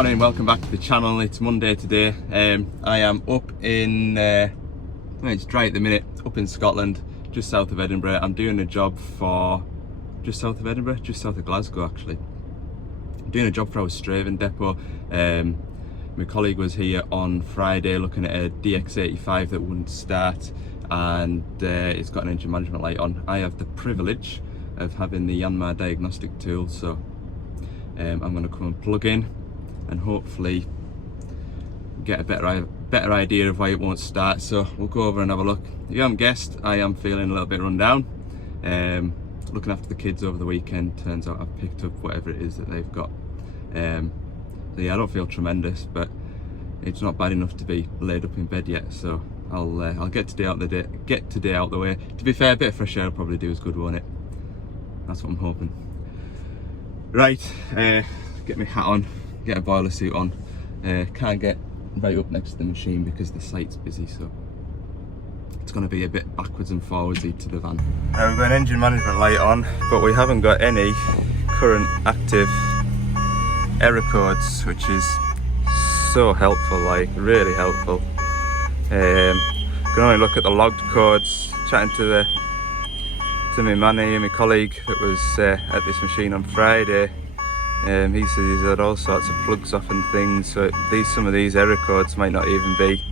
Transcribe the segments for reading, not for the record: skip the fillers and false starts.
Morning, welcome back to the channel. It's Monday today. I am up in, it's dry at the minute, up in Scotland, just south of Edinburgh. I'm doing a job for, just south of Edinburgh, just south of Glasgow actually. I'm doing a job for our Straven depot. My colleague was here on Friday looking at a DX85 that wouldn't start, and it's got an engine management light on. I have the privilege of having the Yanmar diagnostic tool, so I'm going to come and plug in and hopefully get a better idea of why it won't start. So we'll go over and have a look. If you haven't guessed, I am feeling a little bit run down. Looking after the kids over the weekend, turns out I've picked up whatever it is that they've got. So yeah, I don't feel tremendous, but it's not bad enough to be laid up in bed yet. So I'll get today out the way. To be fair, a bit of fresh air will probably do as good, won't it? That's what I'm hoping. Right, get my hat on, get a boiler suit on. Can't get right up next to the machine because the site's busy, so it's going to be a bit backwards and forwardsy to the van. We've got an engine management light on, but we haven't got any current active error codes, which is so helpful, like really helpful. Can only look at the logged codes. Chatting to my manny and my colleague that was at this machine on Friday. He says he's had all sorts of plugs off and things, so some of these error codes might not even be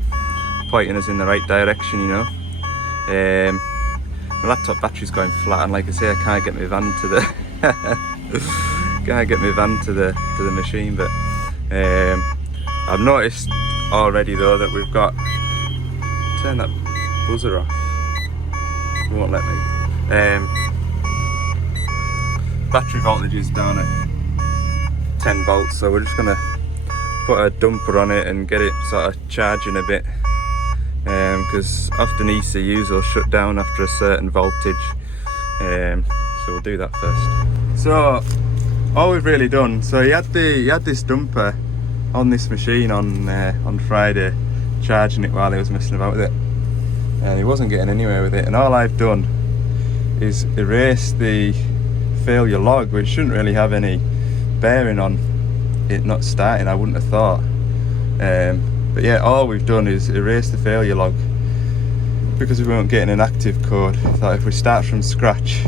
pointing us in the right direction, you know. My laptop battery's going flat, and like I say, I can't get my van to the to the machine. But I've noticed already though that we've got, turn that buzzer off, it won't let me. Battery voltage is down at 10 volts, so we're just going to put a dumper on it and get it sort of charging a bit, because often ECUs will shut down after a certain voltage, so we'll do that first. So all we've really done, so he had this dumper on this machine on Friday, charging it while he was messing about with it, and he wasn't getting anywhere with it, and all I've done is erase the failure log, which shouldn't really have any bearing on it not starting, I wouldn't have thought. But yeah, all we've done is erase the failure log because we weren't getting an active code. Thought if we start from scratch,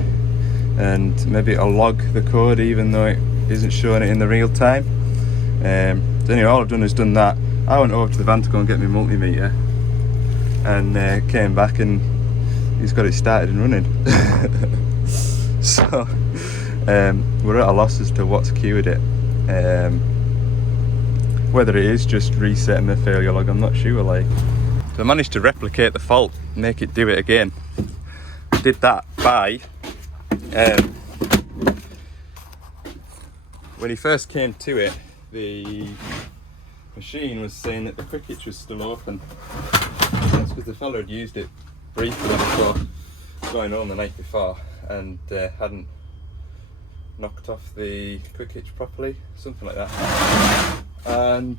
and maybe it'll log the code even though it isn't showing it in the real time. So anyway, all I've done is done that. I went over to the van to go and get my multimeter, and came back and he's got it started and running. So we're at a loss as to what's cued it. Whether it is just resetting the failure log, I'm not sure. Like, so I managed to replicate the fault, make it do it again. Did that by when he first came to it, the machine was saying that the quick hitch was still open. That's because the fella had used it briefly before going home the night before and hadn't knocked off the quick hitch properly, something like that. And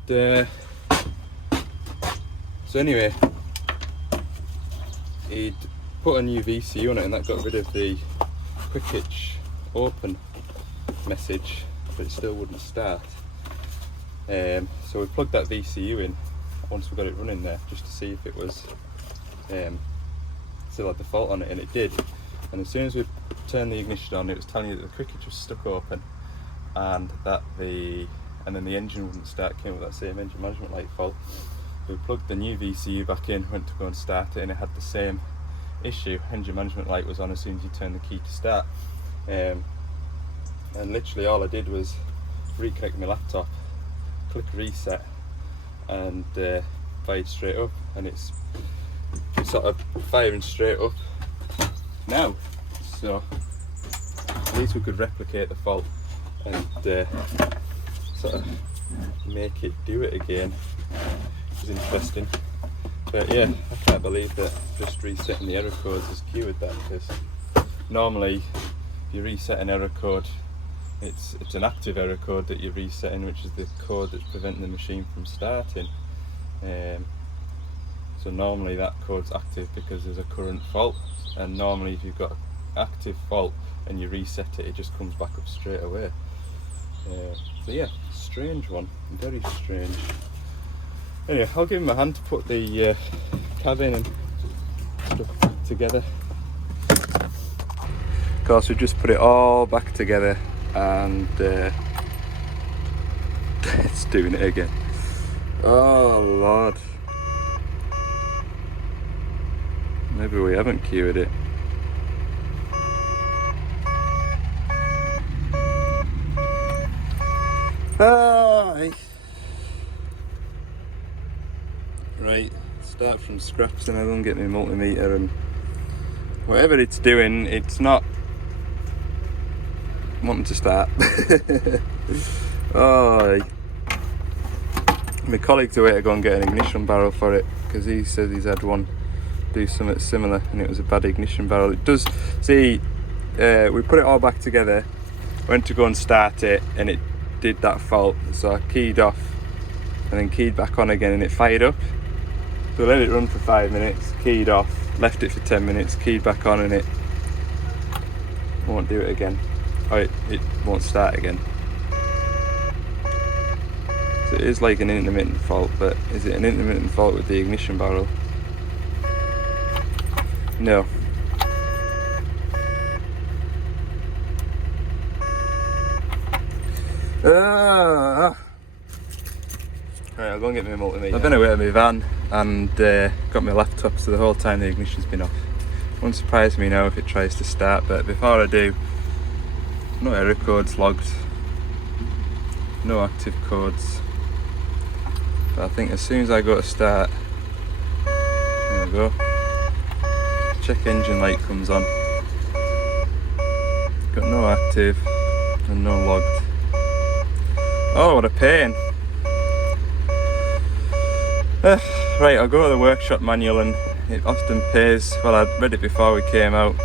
so anyway, he'd put a new VCU on it, and that got rid of the quick hitch open message, but it still wouldn't start. So we plugged that VCU in once we got it running there, just to see if it was still had the fault on it, and it did. And as soon as we turned the ignition on, it was telling you that the quick hitch was stuck open, and then the engine wouldn't start. Came with that same engine management light fault. We plugged the new VCU back in, went to go and start it, and it had the same issue. Engine management light was on as soon as you turned the key to start. And literally all I did was reconnect my laptop, click reset, and fired straight up, and it's sort of firing straight up now. So at least we could replicate the fault and sort of make it do it again, which is interesting. But yeah, I can't believe that just resetting the error codes has cured that, because normally if you reset an error code, it's an active error code that you're resetting, which is the code that's preventing the machine from starting. So normally that code's active because there's a current fault, and normally if you've got an active fault and you reset it, it just comes back up straight away. So yeah, strange one, very strange. Anyway, I'll give him a hand to put the cabin and stuff back together. Of course, we just put it all back together, and it's doing it again. Oh Lord. Maybe we haven't cured it. Right, start from scratch, then I'll go and get my multimeter, and whatever it's doing, it's not wanting to start. Oh, my colleague's away to go and get an ignition barrel for it, because he says he's had one do something similar and it was a bad ignition barrel. It does, see, we put it all back together, went to go and start it, and it did that fault, so I keyed off and then keyed back on again, and it fired up. So I let it run for 5 minutes, keyed off, left it for 10 minutes, keyed back on, and it won't do it again. Oh, it won't start again. So it is like an intermittent fault, but is it an intermittent fault with the ignition barrel? No. Right, I'll go and get my multimeter. I've been away at my van and got my laptop, so the whole time the ignition's been off. Won't surprise me now if it tries to start, but before I do, no error codes logged, no active codes. But I think as soon as I go to start, there we go, check engine light comes on. Got no active and no logged. Oh, what a pain. Right, I'll go to the workshop manual, and it often pays, well, I read it before we came out,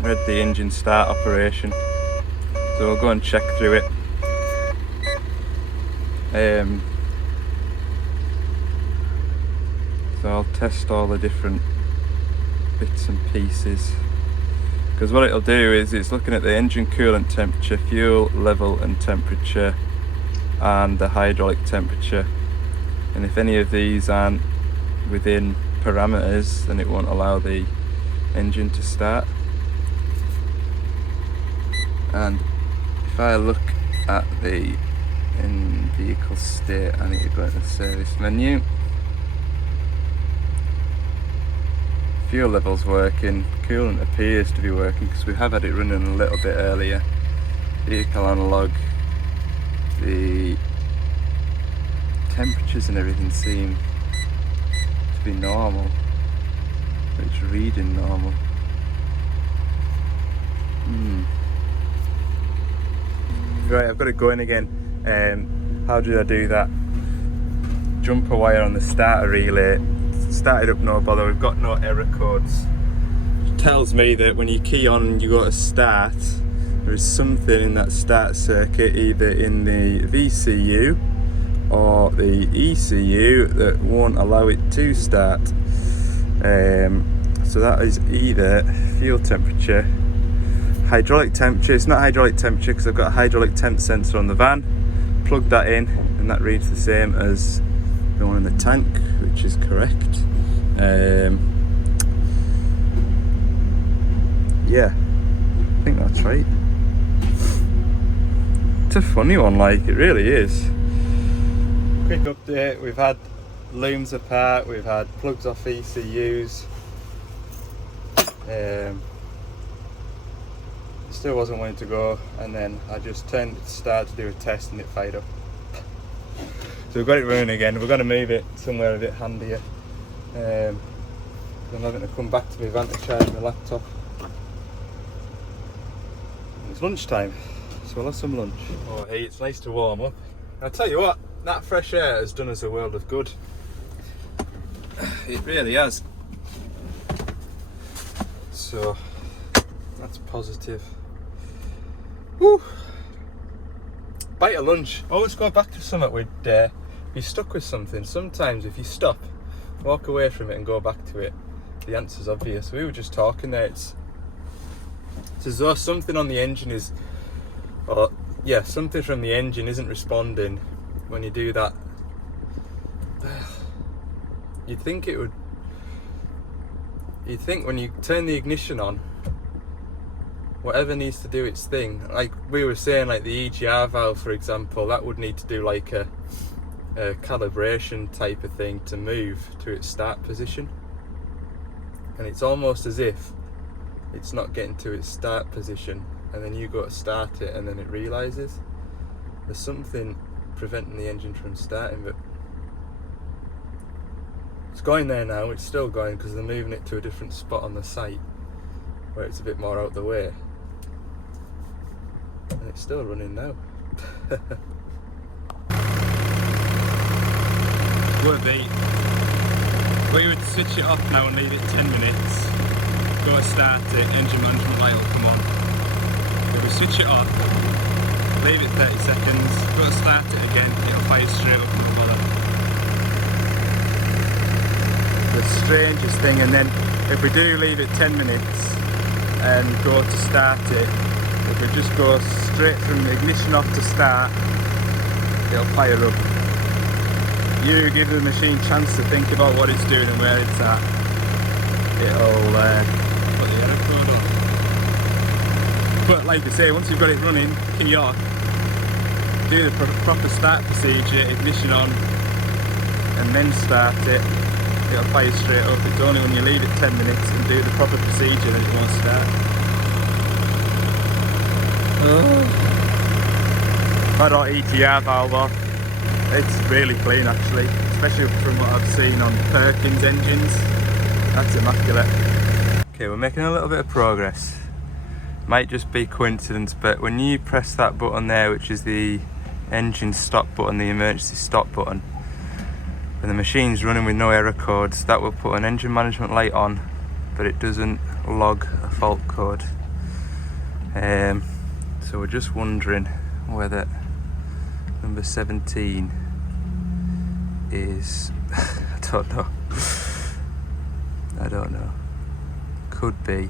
read the engine start operation, so we'll go and check through it. So I'll test all the different bits and pieces, because what it'll do is it's looking at the engine coolant temperature, fuel level and temperature, and the hydraulic temperature, and if any of these aren't within parameters, then it won't allow the engine to start. And if I look at the in vehicle state, I need to go to the service menu. Fuel level's working, coolant appears to be working because we have had it running a little bit earlier. Vehicle analog, the temperatures and everything seem to be normal, it's reading normal. Right, I've got it going again. How did I do that? Jumper wire on the starter relay, started up no bother, we've got no error codes. It tells me that when you key on and you go to start, there is something in that start circuit, either in the VCU or the ECU, that won't allow it to start. So that is either fuel temperature, hydraulic temperature. It's not hydraulic temperature because I've got a hydraulic temp sensor on the van. Plug that in and that reads the same as the one in the tank, which is correct. Yeah, I think that's right. It's a funny one, like, it really is. Quick update, we've had looms apart, we've had plugs off ECUs. Still wasn't wanting to go, and then I just turned it to start to do a test and it fired up. So we've got it running again. We're going to move it somewhere a bit handier. I'm having to come back to my van to charge my laptop. And it's lunchtime, so we'll have some lunch. Oh hey, it's nice to warm up. I'll tell you what, that fresh air has done us a world of good. It really has. So that's positive. Woo! Bite of lunch. Always go back to something we'd be stuck with something. Sometimes if you stop, walk away from it and go back to it, the answer's obvious. We were just talking there, it's as though something on the engine is, or yeah, something from the engine isn't responding when you do that. You'd think it would. You'd think when you turn the ignition on, whatever needs to do its thing, like we were saying, like the EGR valve for example, that would need to do like a calibration type of thing to move to its start position, and it's almost as if it's not getting to its start position, and then you go to start it and then it realizes there's something preventing the engine from starting. But it's going there now. It's still going because they're moving it to a different spot on the site where it's a bit more out the way, and it's still running now. Would be, we would switch it off now and leave it 10 minutes, go to start it, engine management light will come on. If we switch it off, leave it 30 seconds, go to start it again, it'll fire straight up from the bother. The strangest thing. And then if we do leave it 10 minutes and go to start it, if we just go straight from the ignition off to start, it'll fire up. You give the machine a chance to think about what it's doing and where it's at, it'll put the error code on. But like I say, once you've got it running, kick it off, do the proper start procedure, ignition on, and then start it, it'll fire straight up. It's only when you leave it 10 minutes and do the proper procedure that it won't start. That EGR valve off. It's really clean actually, especially from what I've seen on Perkins engines. That's immaculate. Okay, we're making a little bit of progress. Might just be coincidence, but when you press that button there, which is the engine stop button, the emergency stop button, and the machine's running with no error codes, that will put an engine management light on, but it doesn't log a fault code. So we're just wondering whether number 17 is, I don't know, could be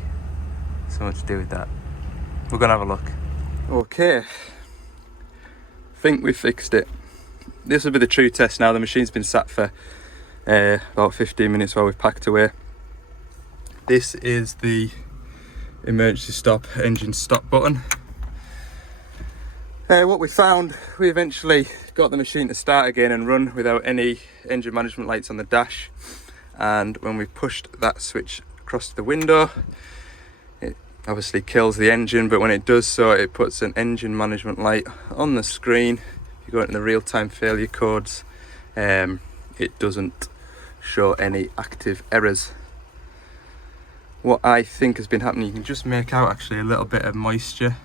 something to do with that. We're gonna have a look. Okay, think we fixed it. This will be the true test now. The machine's been sat for about 15 minutes while we've packed away. This is the emergency stop engine stop button. What we found, we eventually got the machine to start again and run without any engine management lights on the dash, and when we pushed that switch across the window, it obviously kills the engine, but when it does so, it puts an engine management light on the screen. If you go into the real-time failure codes, it doesn't show any active errors. What I think has been happening, you can just make out actually a little bit of moisture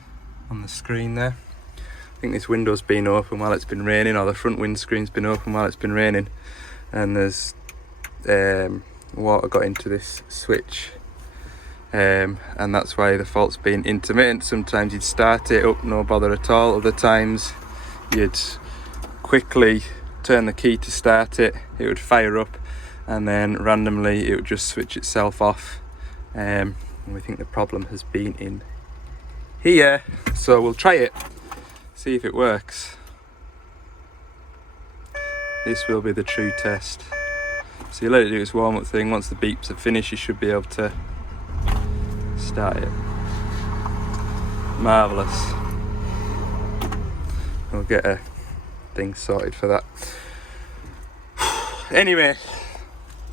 on the screen there. I think this window's been open while it's been raining, or the front windscreen's been open while it's been raining, and there's water got into this switch, and that's why the fault's been intermittent. Sometimes you'd start it up, no bother at all. Other times you'd quickly turn the key to start it, it would fire up, and then randomly it would just switch itself off. And we think the problem has been in here, so we'll try it, see if it works. This will be the true test. So you let it do its warm-up thing. Once the beeps are finished, you should be able to start it. Marvellous. We'll get a thing sorted for that. Anyway,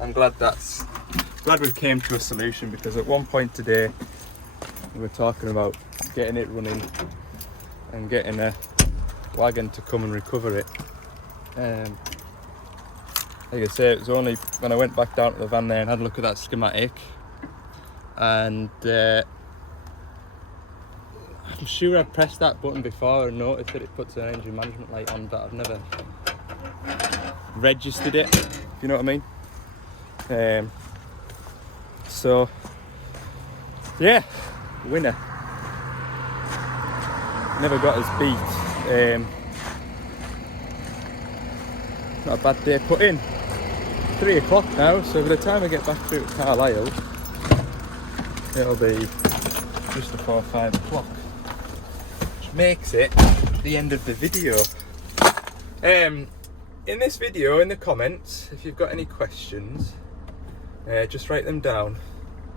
I'm glad we came to a solution, because at one point today we were talking about getting it running and getting a wagon to come and recover it. Like I say, it was only when I went back down to the van there and had a look at that schematic, and I'm sure I'd pressed that button before and noticed that it puts an engine management light on, but I've never registered it, if you know what I mean. So yeah, winner. Never got us beat. Not a bad day put in. 3 o'clock now, so by the time I get back through to Carlisle, it'll be just before 5 o'clock. Which makes it the end of the video. In this video, in the comments, if you've got any questions, just write them down,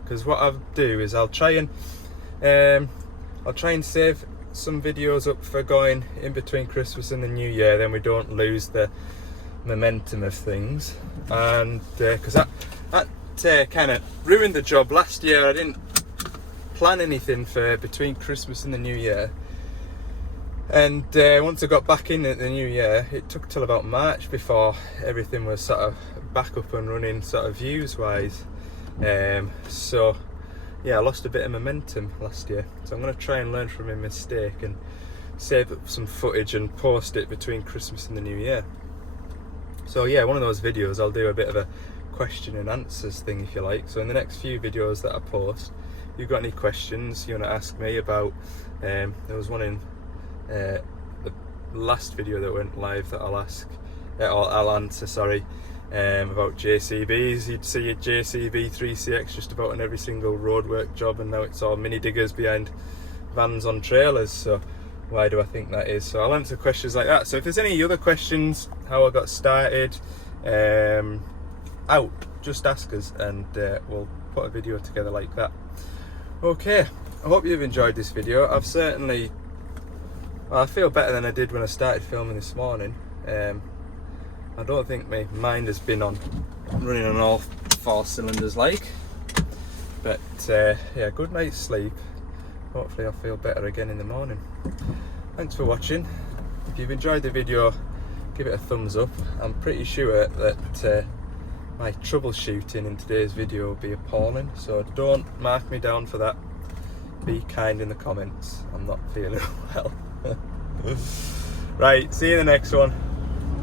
because what I'll do is I'll try and save some videos up for going in between Christmas and the New Year, then we don't lose the momentum of things. And because that kind of ruined the job last year. I didn't plan anything for between Christmas and the New Year, and once I got back in at the New Year, it took till about March before everything was sort of back up and running, sort of views wise. So yeah, I lost a bit of momentum last year, so I'm going to try and learn from my mistake and save up some footage and post it between Christmas and the New Year. So yeah, one of those videos I'll do a bit of a question and answers thing, if you like. So in the next few videos that I post, if you've got any questions you want to ask me about, there was one in the last video that went live that I'll answer, sorry, about JCBs. You'd see a JCB 3CX just about on every single roadwork job, and now it's all mini diggers behind vans on trailers. So why do I think that is? So I'll answer questions like that. So if there's any other questions, how I got started, just ask us, and we'll put a video together like that. Okay, I hope you've enjoyed this video. I feel better than I did when I started filming this morning. I don't think my mind has been running on all 4 cylinders like, but yeah, good night's sleep. Hopefully I'll feel better again in the morning. Thanks for watching. If you've enjoyed the video, give it a thumbs up. I'm pretty sure that my troubleshooting in today's video will be appalling, so don't mark me down for that. Be kind in the comments. I'm not feeling well. Right, see you in the next one.